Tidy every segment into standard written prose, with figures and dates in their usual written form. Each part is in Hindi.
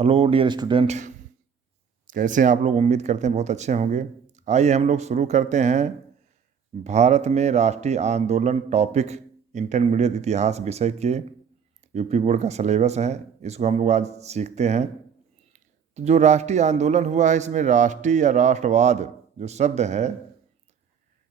हेलो डियर स्टूडेंट, कैसे हैं आप लोग। उम्मीद करते हैं बहुत अच्छे होंगे। आइए हम लोग शुरू करते हैं। भारत में राष्ट्रीय आंदोलन टॉपिक इंटरमीडिएट इतिहास विषय के यूपी बोर्ड का सिलेबस है, इसको हम लोग आज सीखते हैं। तो जो राष्ट्रीय आंदोलन हुआ है, इसमें राष्ट्रीय या राष्ट्रवाद जो शब्द है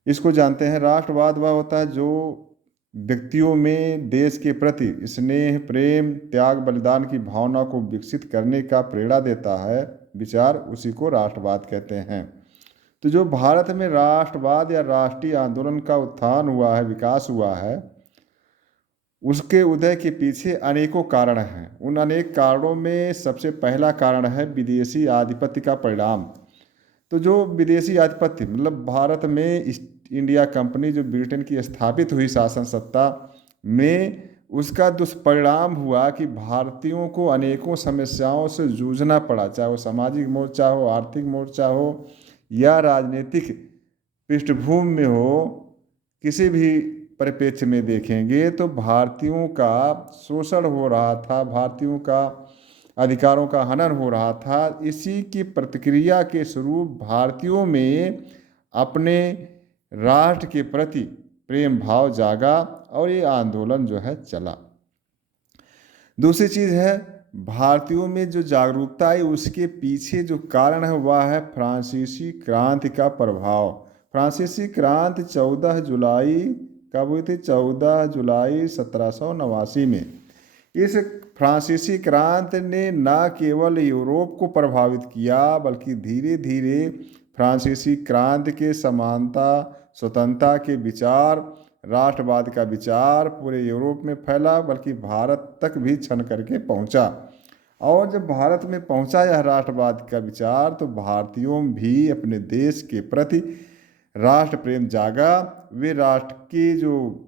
इसको जानते हैं। राष्ट्रवाद वह होता है जो व्यक्तियों में देश के प्रति स्नेह, प्रेम, त्याग, बलिदान की भावना को विकसित करने का प्रेरणा देता है विचार, उसी को राष्ट्रवाद कहते हैं। तो जो भारत में राष्ट्रवाद या राष्ट्रीय आंदोलन का उत्थान हुआ है, विकास हुआ है, उसके उदय के पीछे अनेकों कारण हैं। उन अनेक कारणों में सबसे पहला कारण है विदेशी आधिपत्य का परिणाम। तो जो विदेशी आधिपत्य मतलब भारत में ईस्ट इंडिया कंपनी जो ब्रिटेन की स्थापित हुई शासन सत्ता में, उसका दुष्परिणाम हुआ कि भारतीयों को अनेकों समस्याओं से जूझना पड़ा, चाहे वो सामाजिक मोर्चा हो, आर्थिक मोर्चा हो या राजनीतिक पृष्ठभूमि में हो। किसी भी परिप्रेक्ष्य में देखेंगे तो भारतीयों का शोषण हो रहा था, भारतीयों का अधिकारों का हनन हो रहा था। इसी की प्रतिक्रिया के स्वरूप भारतीयों में अपने राष्ट्र के प्रति प्रेम भाव जागा और ये आंदोलन जो है चला। दूसरी चीज़ है, भारतीयों में जो जागरूकता आई उसके पीछे जो कारण है वह है फ्रांसीसी क्रांति का प्रभाव। फ्रांसीसी क्रांति 14 जुलाई कब हुई थी? 14 जुलाई 1789 में। इस फ्रांसीसी क्रांति ने न केवल यूरोप को प्रभावित किया बल्कि धीरे धीरे फ्रांसीसी क्रांति के समानता, स्वतंत्रता के विचार, राष्ट्रवाद का विचार पूरे यूरोप में फैला, बल्कि भारत तक भी छन करके पहुंचा। और जब भारत में पहुंचा यह राष्ट्रवाद का विचार तो भारतीयों भी अपने देश के प्रति राष्ट्र प्रेम जागा। वे राष्ट्र की जो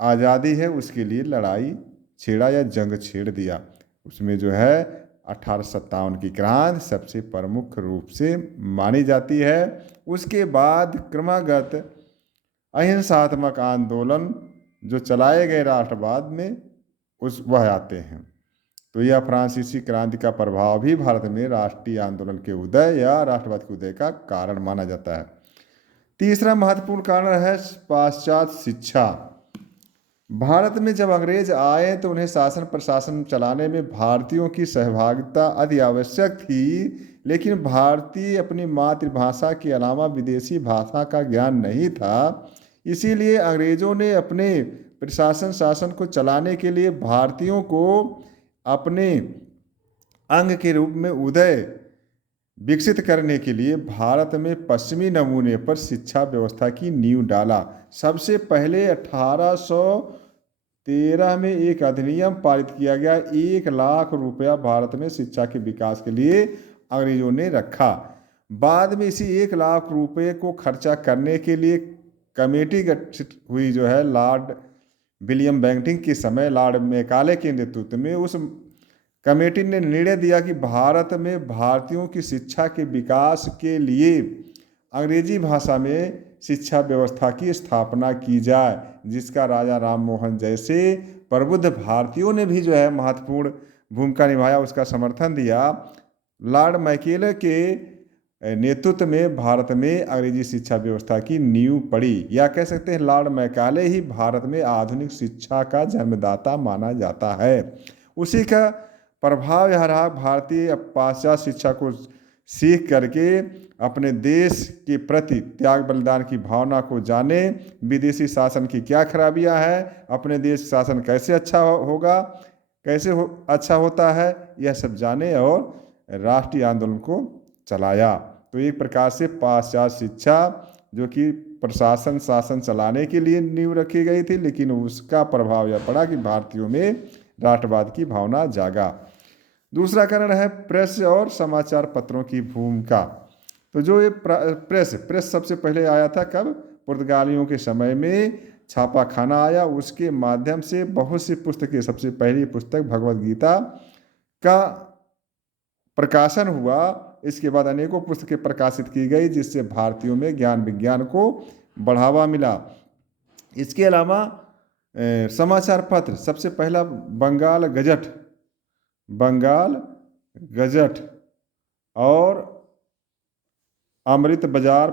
आज़ादी है उसके लिए लड़ाई छेड़ा या जंग छेड़ दिया। उसमें जो है 1857 की क्रांति सबसे प्रमुख रूप से मानी जाती है। उसके बाद क्रमागत अहिंसात्मक आंदोलन जो चलाए गए राष्ट्रवाद में वह आते हैं। तो यह फ्रांसीसी क्रांति का प्रभाव भी भारत में राष्ट्रीय आंदोलन के उदय या राष्ट्रवाद के उदय का कारण माना जाता है। तीसरा महत्वपूर्ण कारण है पाश्चात्य शिक्षा। भारत में जब अंग्रेज आए तो उन्हें शासन प्रशासन चलाने में भारतीयों की सहभागिता अति आवश्यक थी, लेकिन भारतीय अपनी मातृभाषा के अलावा विदेशी भाषा का ज्ञान नहीं था। इसीलिए अंग्रेजों ने अपने प्रशासन शासन को चलाने के लिए भारतीयों को अपने अंग के रूप में उदय विकसित करने के लिए भारत में पश्चिमी नमूने पर शिक्षा व्यवस्था की नींव डाला। सबसे पहले 1813 में एक अधिनियम पारित किया गया। 1 लाख रुपया भारत में शिक्षा के विकास के लिए अंग्रेजों ने रखा। बाद में इसी 1 लाख रुपये को खर्चा करने के लिए कमेटी गठित हुई जो है लॉर्ड विलियम बेंटिंक के समय लॉर्ड मैकाले के नेतृत्व में। उस कमेटी ने निर्णय दिया कि भारत में भारतीयों की शिक्षा के विकास के लिए अंग्रेजी भाषा में शिक्षा व्यवस्था की स्थापना की जाए, जिसका राजा राम मोहन जैसे प्रबुद्ध भारतीयों ने भी जो है महत्वपूर्ण भूमिका निभाया, उसका समर्थन दिया। लॉर्ड मैकाले के नेतृत्व में भारत में अंग्रेजी शिक्षा व्यवस्था की नींव पड़ी, या कह सकते हैं लॉर्ड मैकाले ही भारत में आधुनिक शिक्षा का जन्मदाता माना जाता है। उसी का प्रभाव यह रहा, भारतीय पाश्चात्य शिक्षा को सीख करके अपने देश के प्रति त्याग बलिदान की भावना को जाने, विदेशी शासन की क्या खराबियां हैं, अपने देश शासन कैसे अच्छा होगा, कैसे अच्छा होता है, यह सब जाने और राष्ट्रीय आंदोलन को चलाया। तो एक प्रकार से पाश्चात्य शिक्षा जो कि प्रशासन शासन चलाने के लिए नींव रखी गई थी, लेकिन उसका प्रभाव यह पड़ा कि भारतीयों में राष्ट्रवाद की भावना जागा। दूसरा कारण है प्रेस और समाचार पत्रों की भूमिका। तो जो ये प्रेस सबसे पहले आया था कब? पुर्तगालियों के समय में छापा खाना आया, उसके माध्यम से बहुत सी पुस्तकें, सबसे पहली पुस्तक भगवद गीता का प्रकाशन हुआ। इसके बाद अनेकों पुस्तकें प्रकाशित की गई, जिससे भारतीयों में ज्ञान विज्ञान को बढ़ावा मिला। इसके अलावा समाचार पत्र, सबसे पहला बंगाल गजट, बंगाल गजट और अमृत बाजार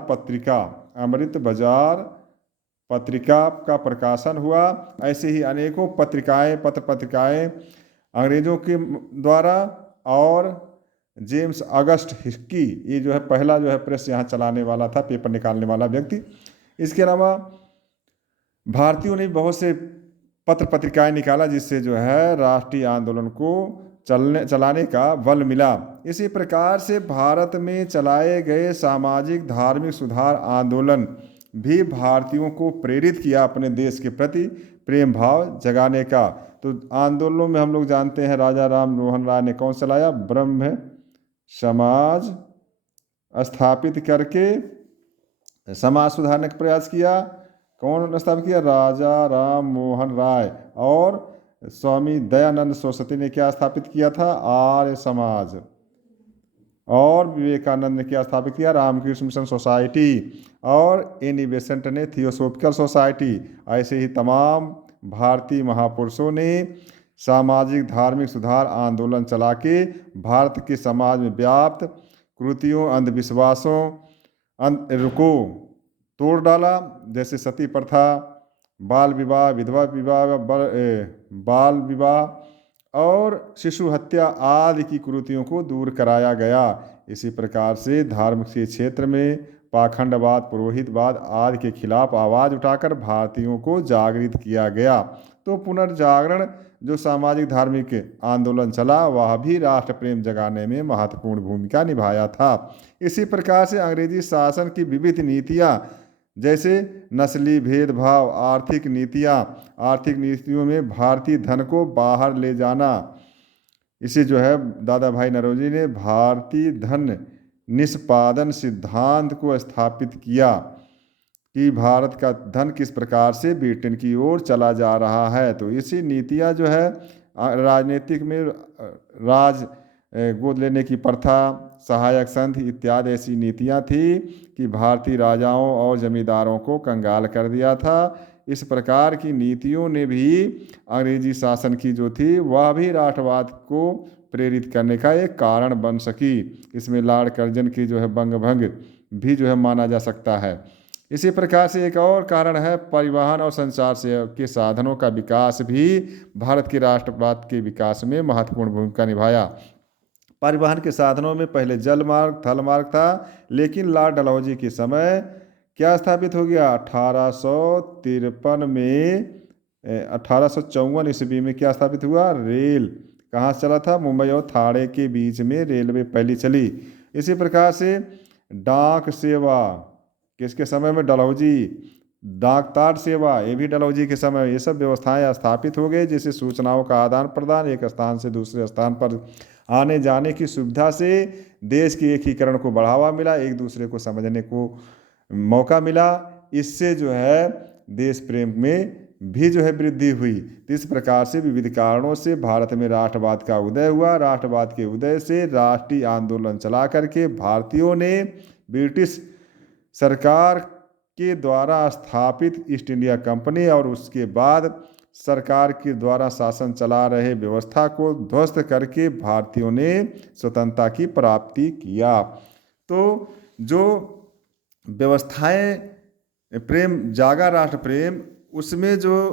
पत्रिका का प्रकाशन हुआ। ऐसे ही अनेकों पत्रिकाएं, पत्र पत्रिकाएं अंग्रेजों के द्वारा, और जेम्स अगस्ट हिस्की, ये जो है पहला जो है प्रेस यहाँ चलाने वाला था, पेपर निकालने वाला व्यक्ति। इसके अलावा भारतीयों ने बहुत से पत्र पत्रिकाएं निकाला, जिससे जो है राष्ट्रीय आंदोलन को चलाने का बल मिला। इसी प्रकार से भारत में चलाए गए सामाजिक धार्मिक सुधार आंदोलन भी भारतीयों को प्रेरित किया अपने देश के प्रति प्रेम भाव जगाने का। तो आंदोलनों में हम लोग जानते हैं राजा राम मोहन राय ने कौन चलाया, ब्रह्म समाज स्थापित करके समाज सुधारने का प्रयास किया। कौन स्थापित किया, राजा राम मोहन राय। और स्वामी दयानंद सरस्वती ने क्या स्थापित किया था, आर्य समाज। और विवेकानंद ने क्या स्थापित किया, रामकृष्ण मिशन सोसाइटी। और एनी बेसेंट ने थियोसॉफिकल सोसाइटी। ऐसे ही तमाम भारतीय महापुरुषों ने सामाजिक धार्मिक सुधार आंदोलन चला के भारत के समाज में व्याप्त कुरीतियों, अंधविश्वासों को तोड़ डाला। जैसे सती प्रथा, बाल विवाह, विधवा विवाह, बाल विवाह और शिशु हत्या आदि की कुरीतियों को दूर कराया गया। इसी प्रकार से धर्म के क्षेत्र में पाखंडवाद, पुरोहितवाद आदि के खिलाफ आवाज़ उठाकर भारतीयों को जागृत किया गया। तो पुनर्जागरण जो सामाजिक धार्मिक आंदोलन चला, वह भी राष्ट्र प्रेम जगाने में महत्वपूर्ण भूमिका निभाया था। इसी प्रकार से अंग्रेजी शासन की विविध नीतियाँ, जैसे नस्ली भेदभाव, आर्थिक नीतियों में भारतीय धन को बाहर ले जाना, इसे जो है दादा भाई नौरोजी ने भारतीय धन निष्पादन सिद्धांत को स्थापित किया कि भारत का धन किस प्रकार से ब्रिटेन की ओर चला जा रहा है। तो इसी नीतियाँ जो है राजनीतिक में राज गोद लेने की प्रथा, सहायक संधि इत्यादि ऐसी नीतियाँ थी कि भारतीय राजाओं और जमींदारों को कंगाल कर दिया था। इस प्रकार की नीतियों ने भी अंग्रेजी शासन की जो थी वह भी राष्ट्रवाद को प्रेरित करने का एक कारण बन सकी। इसमें लॉर्ड कर्जन की जो है बंगभंग भी जो है माना जा सकता है। इसी प्रकार से एक और कारण है परिवहन और संचार से के साधनों का विकास भी भारत के राष्ट्रवाद के विकास में महत्वपूर्ण भूमिका निभाया। परिवहन के साधनों में पहले जल मार्ग, थल मार्ग था, लेकिन लॉर्ड डलहौजी के समय क्या स्थापित हो गया, 1853 में 1854 ईस्वी में क्या स्थापित हुआ, रेल। कहाँ से चला था, मुंबई और थाने के बीच में रेलवे पहली चली। इसी प्रकार से डाक सेवा किसके समय में, डलहौजी। डाक तार सेवा, ये भी डलहौजी के समय। ये सब व्यवस्थाएं स्थापित हो गई, जिससे सूचनाओं का आदान प्रदान, एक स्थान से दूसरे स्थान पर आने जाने की सुविधा से देश के एकीकरण को बढ़ावा मिला, एक दूसरे को समझने को मौका मिला। इससे जो है देश प्रेम में भी जो है वृद्धि हुई। इस प्रकार से विविध कारणों से भारत में राष्ट्रवाद का उदय हुआ। राष्ट्रवाद के उदय से राष्ट्रीय आंदोलन चला करके भारतीयों ने ब्रिटिश सरकार के द्वारा स्थापित ईस्ट इंडिया कंपनी और उसके बाद सरकार के द्वारा शासन चला रहे व्यवस्था को ध्वस्त करके भारतीयों ने स्वतंत्रता की प्राप्ति किया। तो जो व्यवस्थाएं प्रेम जागा राष्ट्र प्रेम, उसमें जो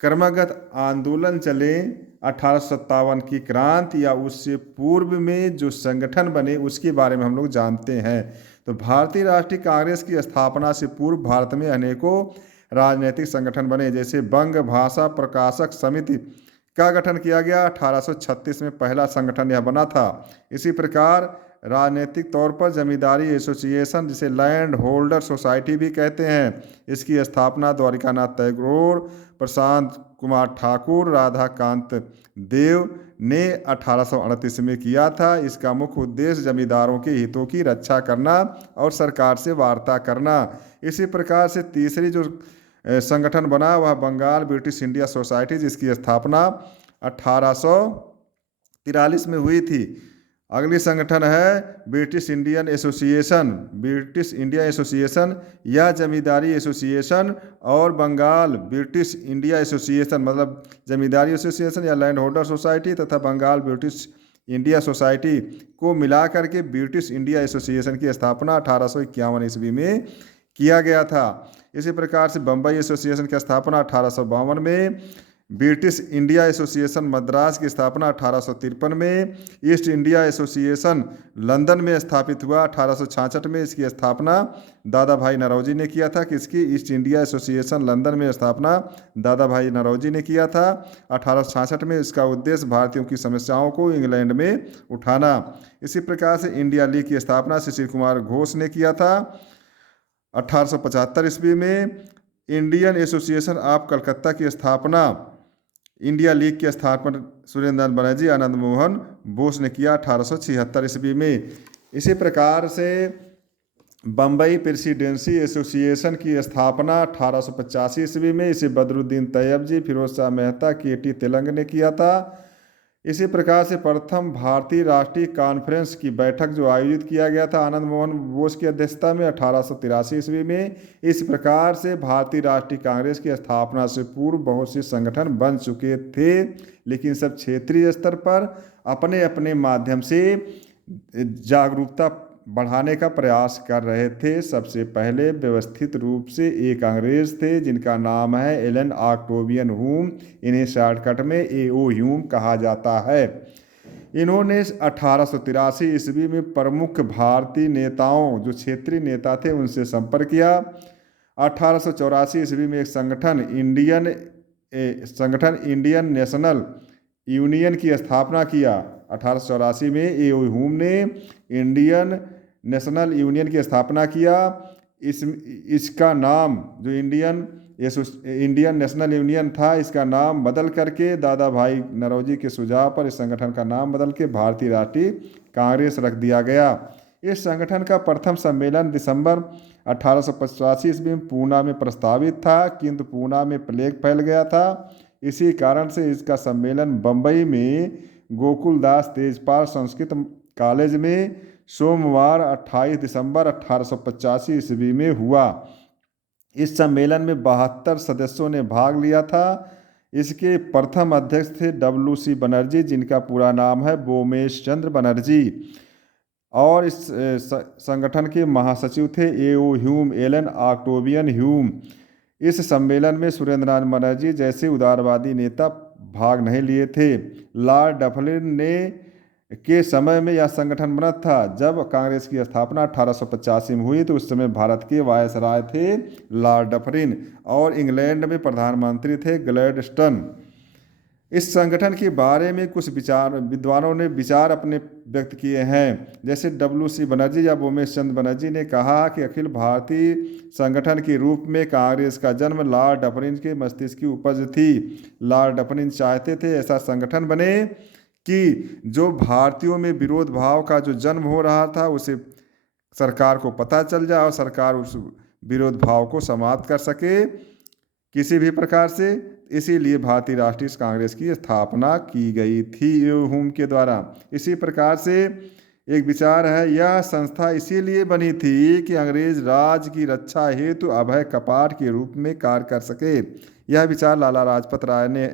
कर्मगत आंदोलन चले 1857 की क्रांति या उससे पूर्व में जो संगठन बने उसके बारे में हम लोग जानते हैं। तो भारतीय राष्ट्रीय कांग्रेस की स्थापना से पूर्व भारत में अनेकों राजनीतिक संगठन बने, जैसे बंग भाषा प्रकाशक समिति का गठन किया गया। 1836 में पहला संगठन यह बना था। इसी प्रकार राजनीतिक तौर पर जमींदारी एसोसिएशन, जिसे लैंड होल्डर सोसाइटी भी कहते हैं, इसकी स्थापना द्वारिकानाथ टैगोर, प्रशांत कुमार ठाकुर, राधाकांत देव ने 1838 में किया था। इसका मुख्य उद्देश्य जमींदारों के हितों की रक्षा करना और सरकार से वार्ता करना। इसी प्रकार से तीसरी जो संगठन बना वह बंगाल ब्रिटिश इंडिया सोसाइटी, जिसकी स्थापना 1843 में हुई थी। अगली संगठन है ब्रिटिश इंडिया एसोसिएशन या जमींदारी एसोसिएशन, और बंगाल ब्रिटिश इंडिया एसोसिएशन मतलब जमींदारी एसोसिएशन या लैंड होल्डर सोसाइटी, तथा बंगाल ब्रिटिश इंडिया सोसाइटी को मिला करके ब्रिटिश इंडिया एसोसिएशन की स्थापना 1851 ईस्वी में किया गया था। इसी प्रकार से बम्बई एसोसिएशन की स्थापना 1852 में, ब्रिटिश इंडिया एसोसिएशन मद्रास की स्थापना 1853 में, ईस्ट इंडिया एसोसिएशन लंदन में स्थापित हुआ 1866 में। इसकी स्थापना दादा भाई नौरोजी ने किया था। किसकी? ईस्ट इंडिया एसोसिएशन लंदन में स्थापना दादा भाई नौरोजी ने किया था 1866 में। इसका उद्देश्य भारतीयों की समस्याओं को इंग्लैंड में उठाना। इसी प्रकार से इंडिया लीग की स्थापना शिशिर कुमार घोष ने किया था 1875 ईस्वी में। इंडियन एसोसिएशन ऑफ कलकत्ता की स्थापना, इंडिया लीग की स्थापना सुरेंद्रनाथ बनर्जी, आनंद मोहन बोस ने किया 1876 ईस्वी में। इसी प्रकार से बम्बई प्रेसिडेंसी एसोसिएशन की स्थापना 1885 ईस्वी में। इसे बदरुद्दीन तैयब जी, फिरोज शाह मेहता, के.टी. तेलंग ने किया था। इसी प्रकार से प्रथम भारतीय राष्ट्रीय कॉन्फ्रेंस की बैठक जो आयोजित किया गया था आनंद मोहन बोस की अध्यक्षता में 1883 ईस्वी में। इस प्रकार से भारतीय राष्ट्रीय कांग्रेस की स्थापना से पूर्व बहुत से संगठन बन चुके थे, लेकिन सब क्षेत्रीय स्तर पर अपने अपने माध्यम से जागरूकता बढ़ाने का प्रयास कर रहे थे। सबसे पहले व्यवस्थित रूप से एक अंग्रेज थे जिनका नाम है एलन ऑक्टेवियन ह्यूम। इन्हें शॉर्टकट में A.O. ह्यूम कहा जाता है। इन्होंने 1883 ईस्वी में प्रमुख भारतीय नेताओं, जो क्षेत्रीय नेता थे, उनसे संपर्क किया। 1884 ईस्वी में एक संगठन इंडियन नेशनल यूनियन की स्थापना किया। 1884 में A.O. ह्यूम ने इंडियन नेशनल यूनियन की स्थापना किया। इसका नाम जो इंडियन नेशनल यूनियन था, इसका नाम बदल करके दादा भाई नौरोजी के सुझाव पर इस संगठन का नाम बदल के भारतीय राष्ट्रीय कांग्रेस रख दिया गया। इस संगठन का प्रथम सम्मेलन दिसंबर 1885 ईस्वी में पूना में प्रस्तावित था, किंतु पूना में प्लेग फैल गया था। इसी कारण से इसका सम्मेलन बम्बई में गोकुलदास तेजपाल संस्कृत कॉलेज में सोमवार 28 दिसंबर 1885 ईस्वी में हुआ। इस सम्मेलन में 72 सदस्यों ने भाग लिया था। इसके प्रथम अध्यक्ष थे W.C. बनर्जी, जिनका पूरा नाम है बोमेश चंद्र बनर्जी, और इस संगठन के महासचिव थे A.O. Hume, Allan Octavian Hume. इस सम्मेलन में सुरेंद्रनाथ बनर्जी जैसे उदारवादी नेता भाग नहीं लिए थे। लॉर्ड डफरिन के समय में यह संगठन बना था। जब कांग्रेस की स्थापना 1885 में हुई तो उस समय भारत के वायसराय थे लॉर्ड डफरिन और इंग्लैंड में प्रधानमंत्री थे ग्लैडस्टोन। इस संगठन के बारे में कुछ विद्वानों ने विचार अपने व्यक्त किए हैं। जैसे W.C. बनर्जी या बोमेश चंद्र बनर्जी ने कहा कि अखिल भारतीय संगठन के रूप में कांग्रेस का जन्म लॉर्ड डफरिन के मस्तिष्क की उपज थी। लॉर्ड डफरिन चाहते थे ऐसा संगठन बने कि जो भारतीयों में विरोध भाव का जो जन्म हो रहा था उसे सरकार को पता चल जाए और सरकार उस विरोध भाव को समाप्त कर सके किसी भी प्रकार से। इसीलिए भारतीय राष्ट्रीय कांग्रेस की स्थापना की गई थी A.O. ह्यूम के द्वारा। इसी प्रकार से एक विचार है, यह संस्था इसीलिए बनी थी कि अंग्रेज राज की रक्षा हेतु अभय कपाट के रूप में कार्य कर सके। यह विचार लाला लाजपत राय ने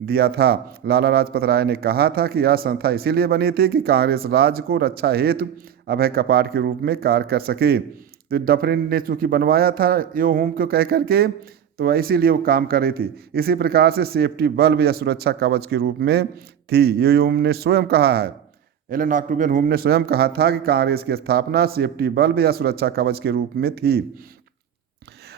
दिया था। लाला लाजपत राय ने कहा था कि यह संस्था इसीलिए बनी थी कि कांग्रेस राज्य को रक्षा हेतु अभय कपाट के रूप में कार्य कर सके। तो डफरिन ने चूंकि बनवाया था A.O. ह्यूम को कह करके, तो इसीलिए वो काम कर रही थी। इसी प्रकार से सेफ्टी बल्ब या सुरक्षा कवच के रूप में थी। A.O. ह्यूम ने स्वयं कहा है, एलन ऑक्टेवियन ह्यूम ने स्वयं कहा था कि कांग्रेस की स्थापना सेफ्टी बल्ब या सुरक्षा कवच के रूप में थी।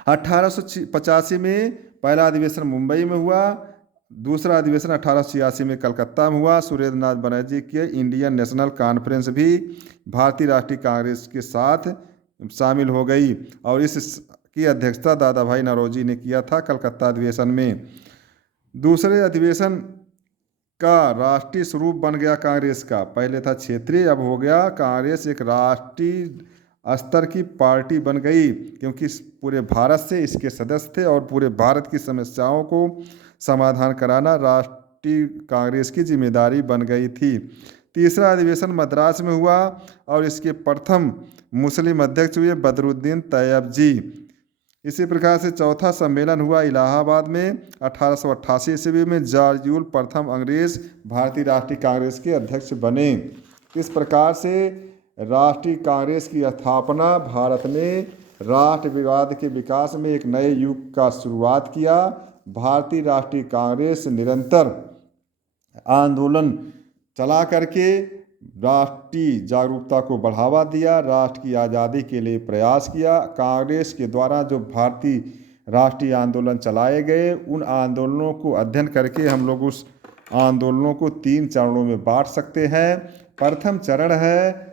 1885 में पहला अधिवेशन मुंबई में हुआ। दूसरा अधिवेशन 1886 में कलकत्ता में हुआ। सुरेंद्रनाथ बनर्जी के इंडियन नेशनल कॉन्फ्रेंस भी भारतीय राष्ट्रीय कांग्रेस के साथ शामिल हो गई और इसकी अध्यक्षता दादा भाई नौरोजी ने किया था कलकत्ता अधिवेशन में। दूसरे अधिवेशन का राष्ट्रीय स्वरूप बन गया कांग्रेस का। पहले था क्षेत्रीय, अब हो गया कांग्रेस एक राष्ट्रीय स्तर की पार्टी बन गई, क्योंकि पूरे भारत से इसके सदस्य थे और पूरे भारत की समस्याओं को समाधान कराना राष्ट्रीय कांग्रेस की जिम्मेदारी बन गई थी। तीसरा अधिवेशन मद्रास में हुआ और इसके प्रथम मुस्लिम अध्यक्ष हुए बदरुद्दीन तैयब जी। इसी प्रकार से चौथा सम्मेलन हुआ इलाहाबाद में 1888 ईस्वी में। जॉर्ज यूल प्रथम अंग्रेज भारतीय राष्ट्रीय कांग्रेस के अध्यक्ष बने। इस प्रकार से राष्ट्रीय कांग्रेस की स्थापना भारत में राष्ट्रवाद के विकास में एक नए युग का शुरुआत किया। भारतीय राष्ट्रीय कांग्रेस निरंतर आंदोलन चला करके राष्ट्रीय जागरूकता को बढ़ावा दिया, राष्ट्र की आज़ादी के लिए प्रयास किया। कांग्रेस के द्वारा जो भारतीय राष्ट्रीय आंदोलन चलाए गए, उन आंदोलनों को अध्ययन करके हम लोग उस आंदोलनों को 3 चरणों में बांट सकते हैं। प्रथम चरण है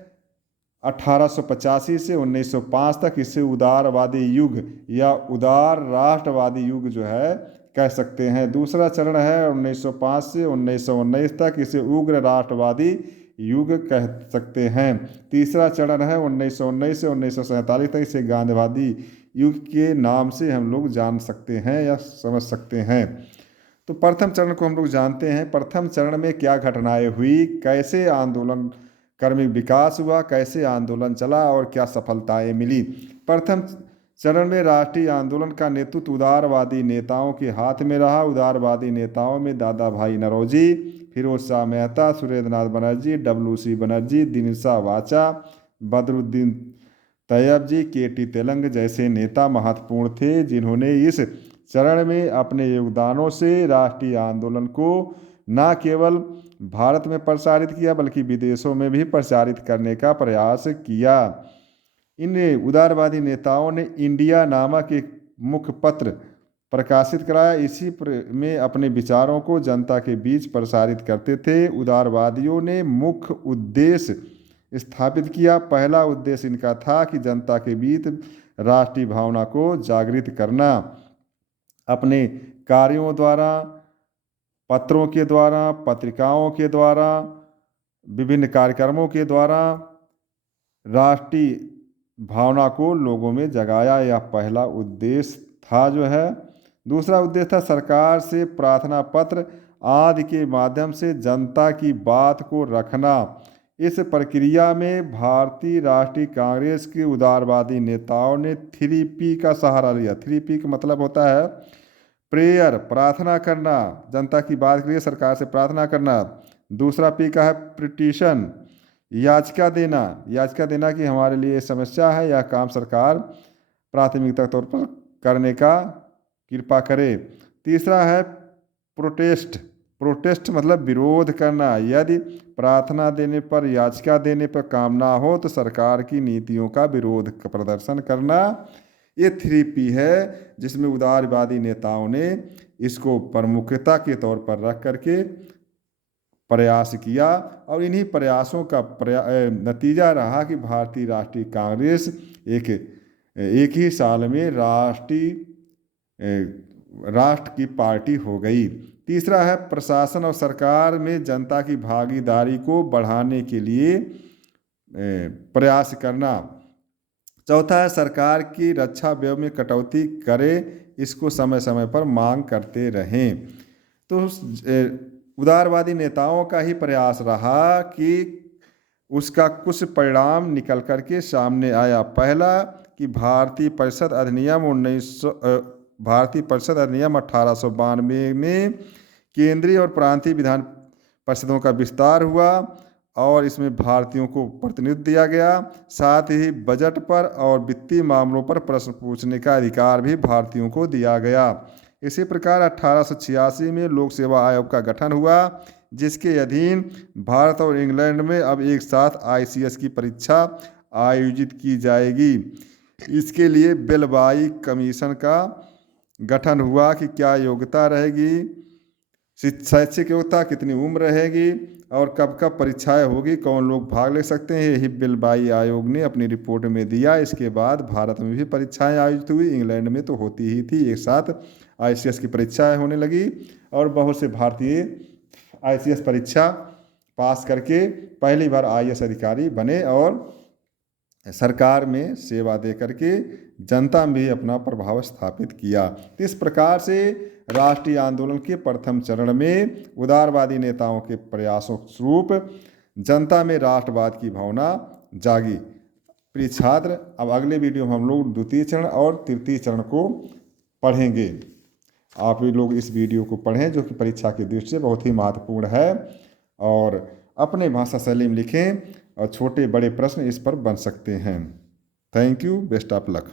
1885 से 1905 तक, इसे उदारवादी युग या उदार राष्ट्रवादी युग जो है कह सकते हैं। दूसरा चरण है 1905 से 1919 तक, इसे उग्र राष्ट्रवादी युग कह सकते हैं। तीसरा चरण है 1919 से 1947 तक, इसे गांधीवादी युग के नाम से हम लोग जान सकते हैं या समझ सकते हैं। तो प्रथम चरण को हम लोग जानते हैं। प्रथम चरण में क्या घटनाएं हुई, कैसे आंदोलन कर्मिक विकास हुआ, कैसे आंदोलन चला और क्या सफलताएं मिली। प्रथम चरण में राष्ट्रीय आंदोलन का नेतृत्व उदारवादी नेताओं के हाथ में रहा। उदारवादी नेताओं में दादा भाई नौरोजी, फिरोज शाह मेहता, सुरेंद्रनाथ बनर्जी, WC बनर्जी, दिनशा वाचा, बदरुद्दीन तैयब जी, KT तेलंग जैसे नेता महत्वपूर्ण थे, जिन्होंने इस चरण में अपने योगदानों से राष्ट्रीय आंदोलन को न केवल भारत में प्रसारित किया बल्कि विदेशों में भी प्रसारित करने का प्रयास किया। इन उदारवादी नेताओं ने इंडिया नामक एक मुख्य पत्र प्रकाशित कराया। इसी में अपने विचारों को जनता के बीच प्रसारित करते थे। उदारवादियों ने मुख्य उद्देश्य स्थापित किया। पहला उद्देश्य इनका था कि जनता के बीच राष्ट्रीय भावना को जागृत करना। अपने कार्यों द्वारा, पत्रों के द्वारा, पत्रिकाओं के द्वारा, विभिन्न कार्यक्रमों के द्वारा राष्ट्रीय भावना को लोगों में जगाया। यह पहला उद्देश्य था जो है। दूसरा उद्देश्य था सरकार से प्रार्थना पत्र आदि के माध्यम से जनता की बात को रखना। इस प्रक्रिया में भारतीय राष्ट्रीय कांग्रेस के उदारवादी नेताओं ने 3P का सहारा लिया। 3P का मतलब होता है प्रेयर, प्रार्थना करना, जनता की बात के लिए सरकार से प्रार्थना करना। दूसरा P का है पिटीशन, याचिका देना कि हमारे लिए समस्या है, यह काम सरकार प्राथमिकता तौर पर करने का कृपा करे। तीसरा है प्रोटेस्ट मतलब विरोध करना। यदि प्रार्थना देने पर, याचिका देने पर काम ना हो तो सरकार की नीतियों का विरोध प्रदर्शन करना। ये 3P है जिसमें उदारवादी नेताओं ने इसको प्रमुखता के तौर पर रख करके प्रयास किया और इन्हीं प्रयासों का नतीजा रहा कि भारतीय राष्ट्रीय कांग्रेस एक ही साल में राष्ट्र की पार्टी हो गई। तीसरा है प्रशासन और सरकार में जनता की भागीदारी को बढ़ाने के लिए प्रयास करना। चौथा है सरकार की रक्षा व्यय में कटौती करे, इसको समय समय पर मांग करते रहें। तो उदारवादी नेताओं का ही प्रयास रहा कि उसका कुछ परिणाम निकल करके सामने आया। पहला कि भारतीय परिषद अधिनियम 1892 में केंद्रीय और प्रांतीय विधान परिषदों का विस्तार हुआ और इसमें भारतीयों को प्रतिनिधित्व दिया गया। साथ ही बजट पर और वित्तीय मामलों पर प्रश्न पूछने का अधिकार भी भारतीयों को दिया गया। इसी प्रकार 1886 में लोक सेवा आयोग का गठन हुआ, जिसके अधीन भारत और इंग्लैंड में अब एक साथ ICS की परीक्षा आयोजित की जाएगी। इसके लिए बेल्बाई कमीशन का गठन हुआ कि क्या योग्यता रहेगी, शैक्षिक योग्यता, कितनी उम्र रहेगी और कब कब परीक्षाएं होगी, कौन लोग भाग ले सकते हैं। यही बेल्बाई आयोग ने अपनी रिपोर्ट में दिया। इसके बाद भारत में भी परीक्षाएं आयोजित हुई। इंग्लैंड में तो होती ही थी, एक साथ ICS की परीक्षाएं होने लगी और बहुत से भारतीय ICS परीक्षा पास करके पहली बार IAS अधिकारी बने और सरकार में सेवा दे करके जनता में भी अपना प्रभाव स्थापित किया। इस प्रकार से राष्ट्रीय आंदोलन के प्रथम चरण में उदारवादी नेताओं के प्रयासों स्वरूप जनता में राष्ट्रवाद की भावना जागी। प्रिय छात्र, अब अगले वीडियो में हम लोग द्वितीय चरण और तृतीय चरण को पढ़ेंगे। आप भी लोग इस वीडियो को पढ़ें, जो कि परीक्षा की दृष्टि से बहुत ही महत्वपूर्ण है, और अपने भाषा शैली में लिखें और छोटे बड़े प्रश्न इस पर बन सकते हैं। Thank you, best of luck.